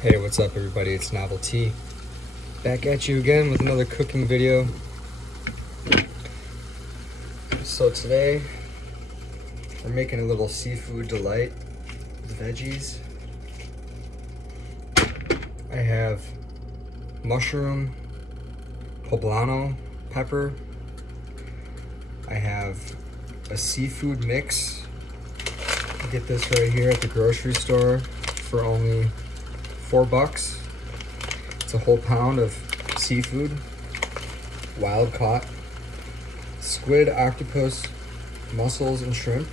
Hey, what's up everybody? It's Novelty. Back at you again with another cooking video. So today, we're making a little seafood delight with veggies. I have mushroom poblano pepper. I have a seafood mix. You get this right here at the grocery store for only $4. It's a whole pound of seafood, wild caught, squid, octopus, mussels, and shrimp.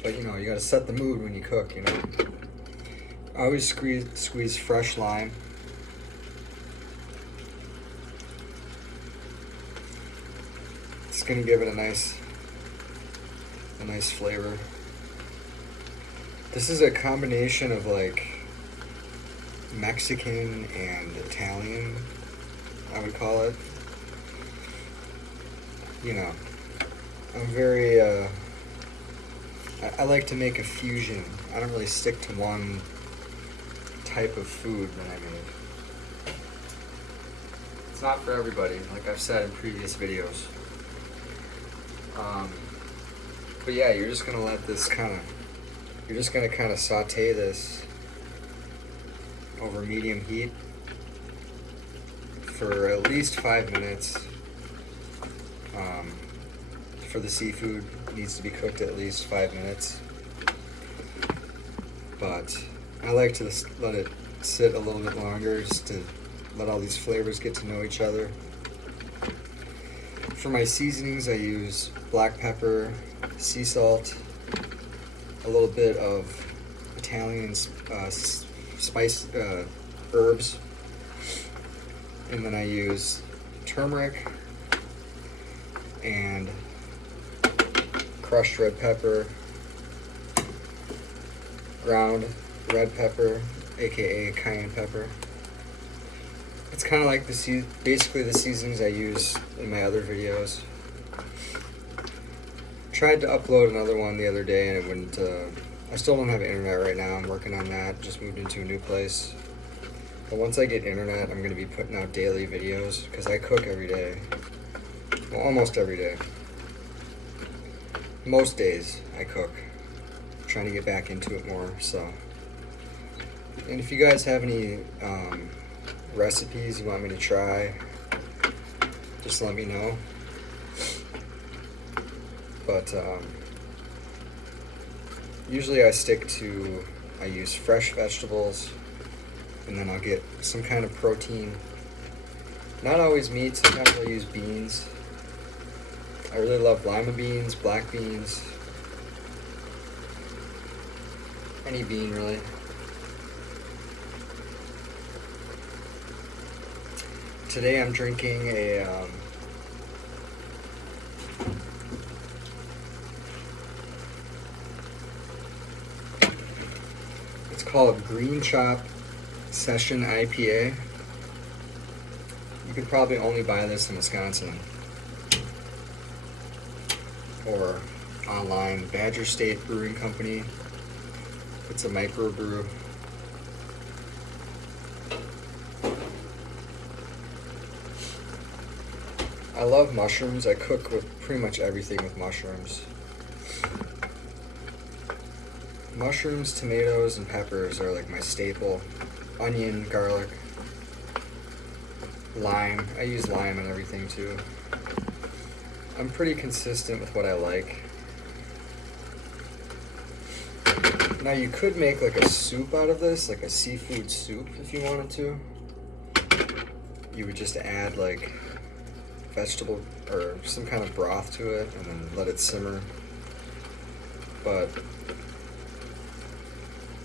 But you know, you gotta set the mood when you cook, you know. I always squeeze fresh lime. It's gonna give it a nice flavor. This is a combination of like Mexican and Italian, I would call it. You know, I'm very, I like to make a fusion. I don't really stick to one type of food when I make. It's not for everybody, like I've said in previous videos. But yeah, you're just gonna let this you're just gonna kind of saute this over medium heat for at least 5 minutes. For the seafood, it needs to be cooked at least 5 minutes. But I like to let it sit a little bit longer just to let all these flavors get to know each other. For my seasonings, I use black pepper, sea salt, a little bit of Italian spice herbs, and then I use turmeric and crushed red pepper, ground red pepper, aka cayenne pepper. It's kind of like basically the seasonings I use in my other videos. Tried to upload another one the other day and it wouldn't. I still don't have internet right now. I'm working on that. Just moved into a new place. But once I get internet, I'm going to be putting out daily videos because I cook every day. Well, almost every day. Most days I cook. I'm trying to get back into it more. So, and if you guys have any recipes you want me to try, just let me know. But usually I use fresh vegetables, and then I'll get some kind of protein. Not always meat, sometimes I'll use beans. I really love lima beans, black beans, any bean really. Today I'm drinking it's called Green Chop Session IPA. You could probably only buy this in Wisconsin or online. Badger State Brewing Company. It's a microbrew. I love mushrooms. I cook with pretty much everything with mushrooms. Mushrooms, tomatoes, and peppers are like my staple. Onion, garlic, lime. I use lime and everything too. I'm pretty consistent with what I like. Now you could make like a soup out of this, like a seafood soup if you wanted to. You would just add like vegetable or some kind of broth to it and then let it simmer. But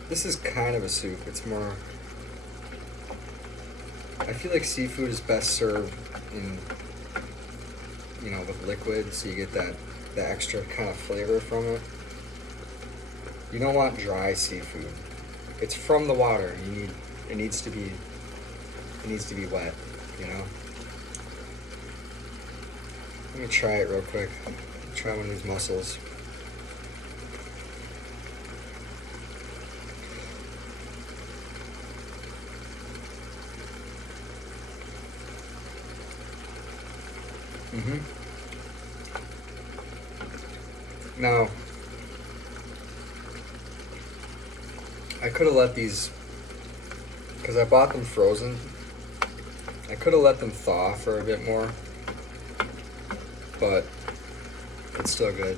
this is kind of a soup. It's more, I feel like seafood is best served in, you know, with liquid, so you get that extra kind of flavor from it. You don't want dry seafood. It's from the water. It needs to be wet, you know. Let me try it real quick. Try one of these mussels. Mm-hmm. Now, I could have let these, because I bought them frozen, I could have let them thaw for a bit more, but it's still good.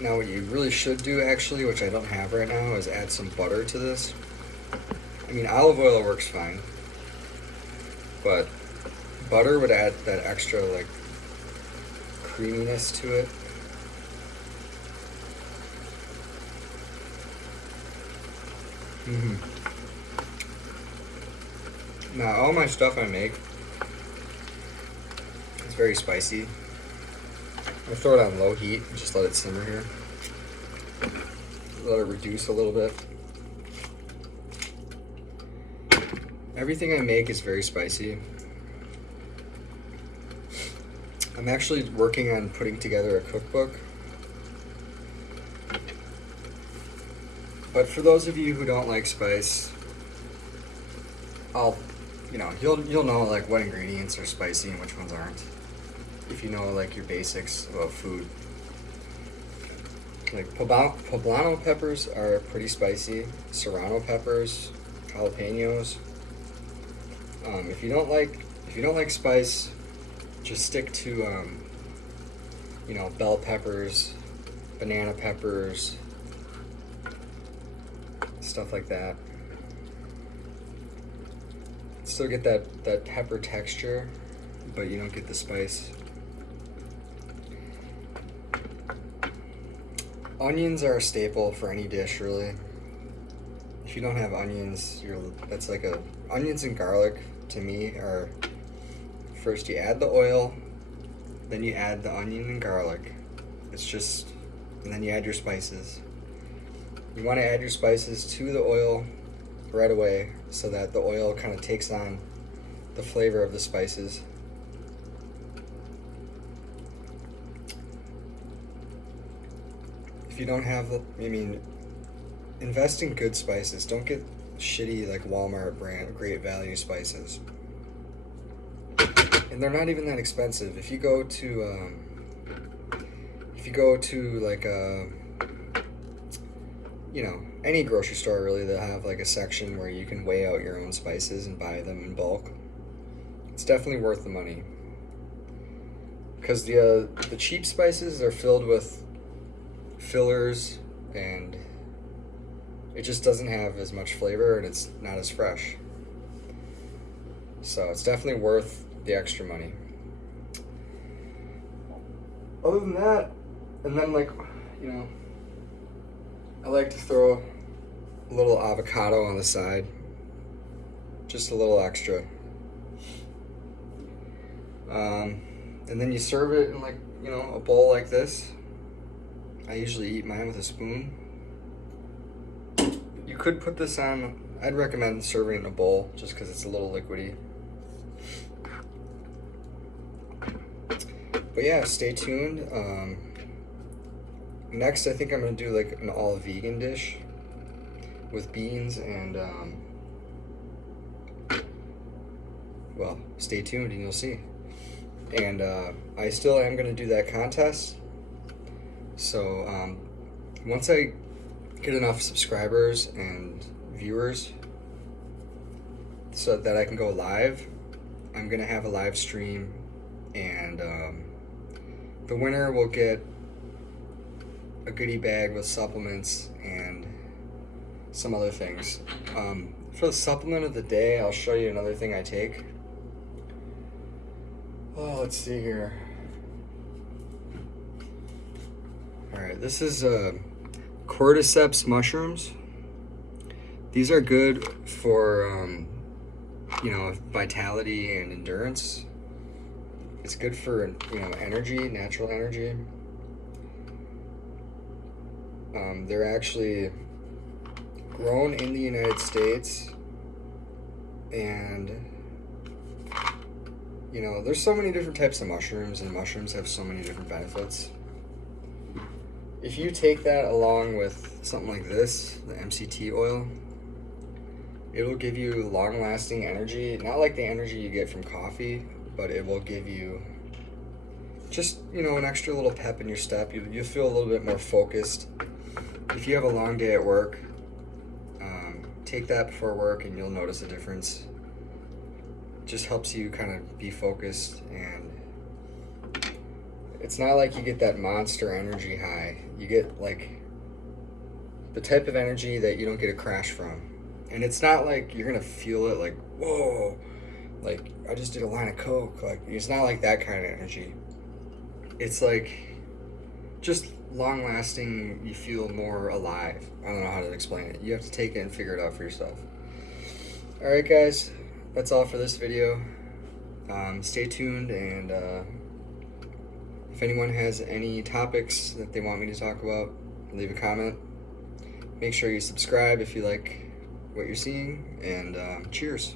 Now what you really should do, actually, which I don't have right now, is add some butter to this. I mean, olive oil works fine, but butter would add that extra, like, creaminess to it. Mm-hmm. Now, all my stuff I make is very spicy. I throw it on low heat and just let it simmer here. Let it reduce a little bit. Everything I make is very spicy. I'm actually working on putting together a cookbook. But for those of you who don't like spice, you'll know like what ingredients are spicy and which ones aren't. If you know like your basics about food. Like poblano peppers are pretty spicy. Serrano peppers, jalapenos. If you don't like spice, just stick to bell peppers, banana peppers, stuff like that. Still get that pepper texture, but you don't get the spice. Onions are a staple for any dish, really. If you don't have onions, onions and garlic to me are, first you add the oil, then you add the onion and garlic. And then you add your spices. You want to add your spices to the oil right away so that the oil kind of takes on the flavor of the spices. If you don't have, invest in good spices. Don't get shitty like Walmart brand Great Value spices. And they're not even that expensive. If you go to like any grocery store really, they'll have like a section where you can weigh out your own spices and buy them in bulk. It's definitely worth the money. Because the cheap spices are filled with fillers and it just doesn't have as much flavor and it's not as fresh. So it's definitely worth the extra money. Other than that, and then I like to throw a little avocado on the side. Just a little extra. And then you serve it in a bowl like this. I usually eat mine with a spoon. You could put this on, I'd recommend serving it in a bowl just because it's a little liquidy. But yeah, stay tuned. Next, I think I'm going to do like an all vegan dish with beans and, well, stay tuned and you'll see. And I still am going to do that contest. So once I get enough subscribers and viewers so that I can go live, I'm going to have a live stream, and the winner will get a goodie bag with supplements and some other things. For the supplement of the day, I'll show you another thing I take. Oh, let's see here. Alright, this is cordyceps mushrooms. These are good for vitality and endurance. It's good for energy, natural energy. They're actually grown in the United States, and there's so many different types of mushrooms, and mushrooms have so many different benefits. If you take that along with something like this, the MCT oil, it'll give you long-lasting energy. Not like the energy you get from coffee, but it will give you just, you know, an extra little pep in your step. You feel a little bit more focused. If you have a long day at work, take that before work and you'll notice a difference. It just helps you kind of be focused, and it's not like you get that monster energy high. You get like the type of energy that you don't get a crash from. And it's not like you're gonna feel it like, whoa, like I just did a line of coke. Like, it's not like that kind of energy. It's like just long lasting. You feel more alive. I don't know how to explain it. You have to take it and figure it out for yourself. All right, guys, that's all for this video. Stay tuned, and if anyone has any topics that they want me to talk about, leave a comment. Make sure you subscribe if you like what you're seeing, and cheers.